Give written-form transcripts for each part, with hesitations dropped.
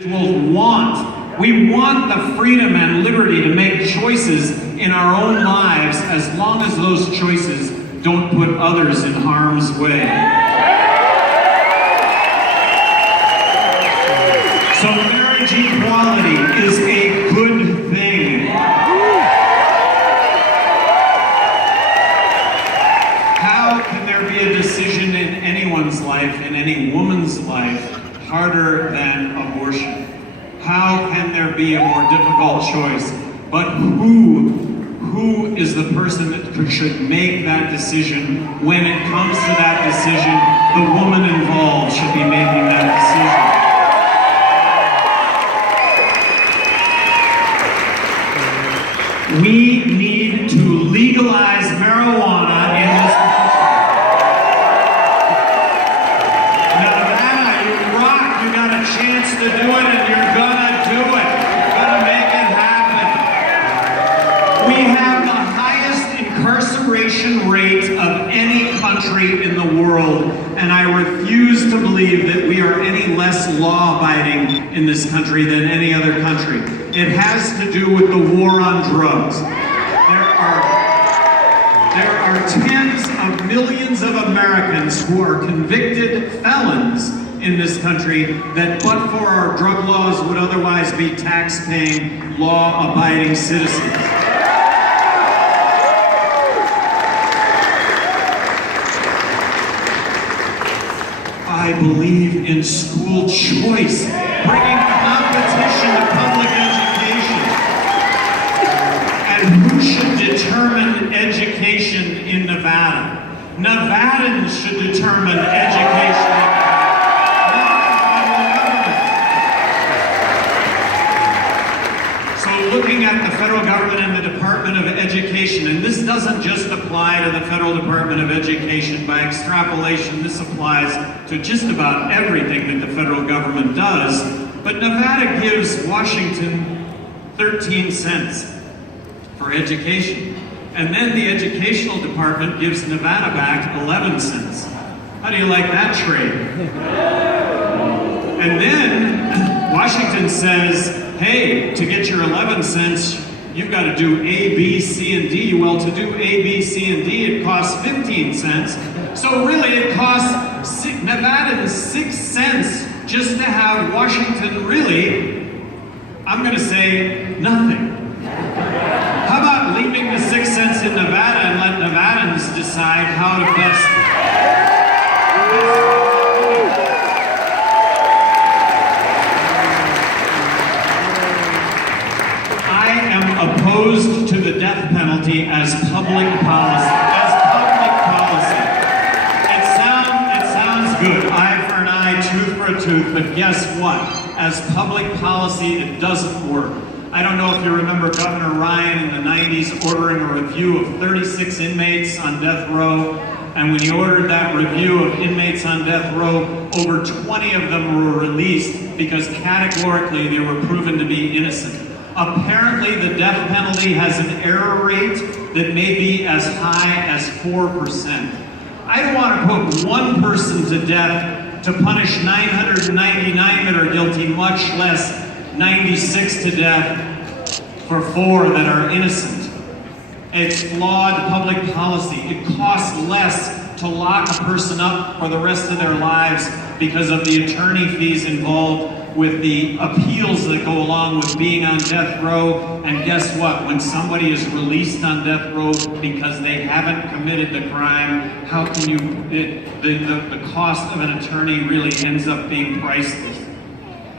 We want the freedom and liberty to make choices in our own lives as long as those choices don't put others in harm's way. So marriage equality is a good thing. How can there be a decision in anyone's life, in any woman's life, harder than abortion? How can there be a more difficult choice? But who is the person that should make that decision? When it comes to that decision, the woman involved should be making that decision. We need to legalize marijuana in this country. Nevada, you rock, you got a chance to do it, and you're gonna do it. You're gonna make it happen. We have the highest incarceration rate of any country in the world, and I refuse to believe that we are any less law-abiding in this country than any other country. It has to do with the war on drugs. There are tens of millions of Americans who are convicted felons in this country that, but for our drug laws, would otherwise be tax-paying, law-abiding citizens. I believe in school choice, bringing competition to public education. And who should determine education in Nevada? Nevadans should determine education in Nevada, not the federal government. So looking at the federal government and the Department of Education, and this doesn't just apply to the Federal Department of Education. By extrapolation, this applies to just about everything that the federal government does. But Nevada gives Washington 13 cents for education. And then the educational department gives Nevada back 11 cents. How do you like that trade? And then Washington says, hey, to get your 11 cents, you've got to do A, B, C, and D. Well, to do A, B, C, and D, it costs 15 cents. So really, it costs Nevadans 6 cents just to have Washington really, I'm going to say, nothing. How about leaving the 6 cents in Nevada and let Nevadans decide how to best... I am opposed to the death penalty as public policy. It sounds good. Eye for an eye, tooth for a tooth, but guess what? As public policy, it doesn't work. I don't know if you remember Governor Ryan in the 90s ordering a review of 36 inmates on death row. And when he ordered that review of inmates on death row, over 20 of them were released because categorically they were proven to be innocent. Apparently, the death penalty has an error rate that may be as high as 4%. I don't want to put one person to death to punish 999 that are guilty, much less 96 to death for 4 that are innocent. It's flawed public policy. It costs less to lock a person up for the rest of their lives because of the attorney fees involved with the appeals that go along with being on death row. And guess what? When somebody is released on death row because they haven't committed the crime, how can you, the cost of an attorney really ends up being priceless.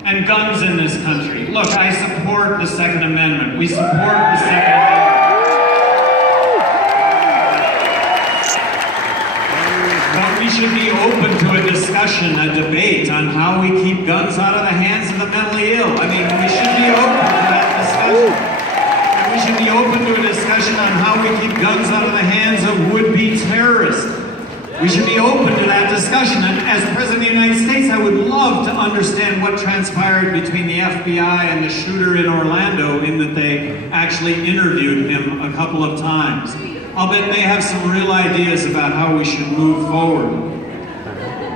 And guns in this country. Look, I support the Second Amendment. We support the Second Amendment. But we should be open to a discussion, a debate on how we keep guns out of the hands of the mentally ill. I mean, we should be open to that discussion. And we should be open to a discussion on how we keep guns out of the hands of would-be terrorists. We should be open to that discussion. And as President of the United States, I would love to understand what transpired between the FBI and the shooter in Orlando, in that they actually interviewed him a couple of times. I'll bet they have some real ideas about how we should move forward.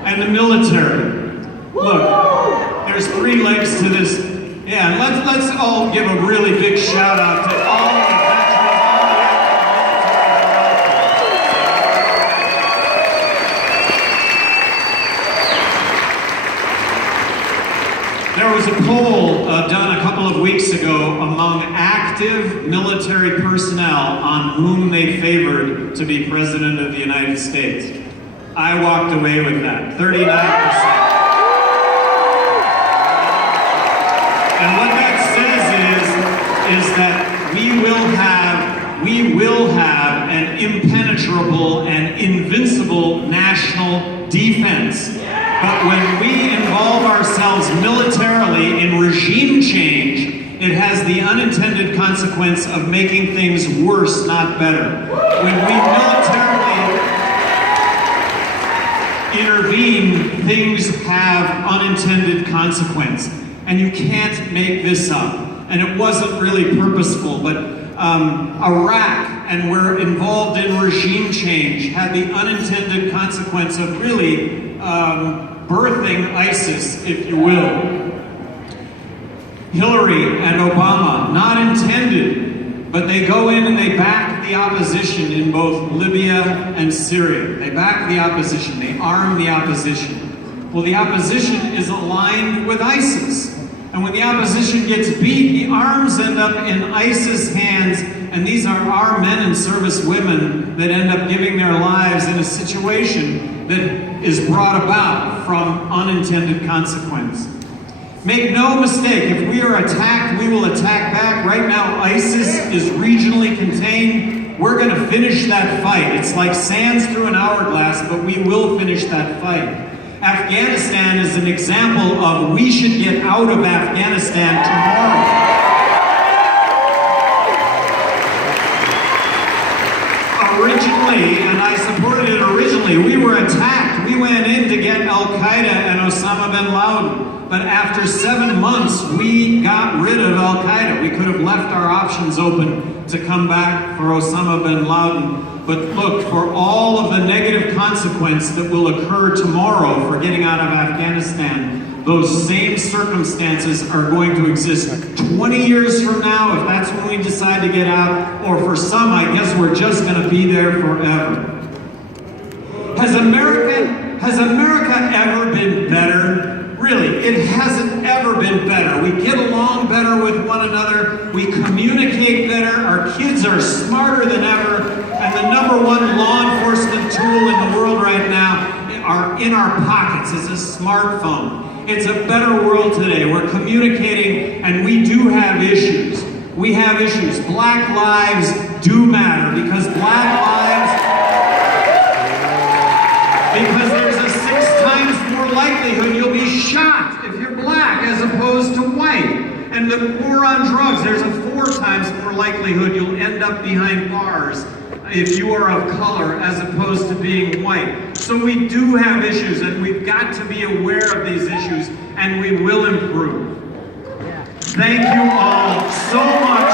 And the military. Look, there's three legs to this. Yeah, and let's all give a really big shout out to all the veterans, There was a poll done a couple of weeks ago among active military personnel on whom they favored to be President of the United States. I walked away with that, 39%. And what that says is that we will have an impenetrable and invincible national defense. But when we involve ourselves militarily in regime change, it has the unintended consequence of making things worse, not better. When we militarily intervene, things have unintended consequence. And you can't make this up. And it wasn't really purposeful, but Iraq, and we're involved in regime change, had the unintended consequence of really birthing ISIS, if you will. Hillary and Obama, not intended, but they go in and they back the opposition in both Libya and Syria. They back the opposition, they arm the opposition. Well, the opposition is aligned with ISIS. And when the opposition gets beat, the arms end up in ISIS hands, and these are our men and service women that end up giving their lives in a situation that is brought about from unintended consequence. Make no mistake, if we are attacked, we will attack back. Right now, ISIS is regionally contained. We're going to finish that fight. It's like sands through an hourglass, but we will finish that fight. Afghanistan is an example of we should get out of Afghanistan tomorrow. Originally, and I supported it originally, we were attacked. We went in to get Al-Qaeda and Osama bin Laden. But after 7 months, we got rid of Al-Qaeda. We could have left our options open to come back for Osama bin Laden. But look, for all of the negative consequence that will occur tomorrow for getting out of Afghanistan, those same circumstances are going to exist 20 years from now, if that's when we decide to get out, or for some, I guess we're just going to be there forever. Has America ever been better? Really, it hasn't ever been better. We get along better with one another, we communicate better, our kids are smarter than ever, and the number one law enforcement tool in the world right now are in our pockets is a smartphone. It's a better world today. We're communicating, and we do have issues. We have issues. Black lives do matter, because there's a 6 times more likelihood you'll be shot if you're black as opposed to white. And the war on drugs, there's a 4 times more likelihood you'll end up behind bars if you are of color as opposed to being white. So we do have issues, and we've got to be aware of these issues, and we will improve. Thank you all so much.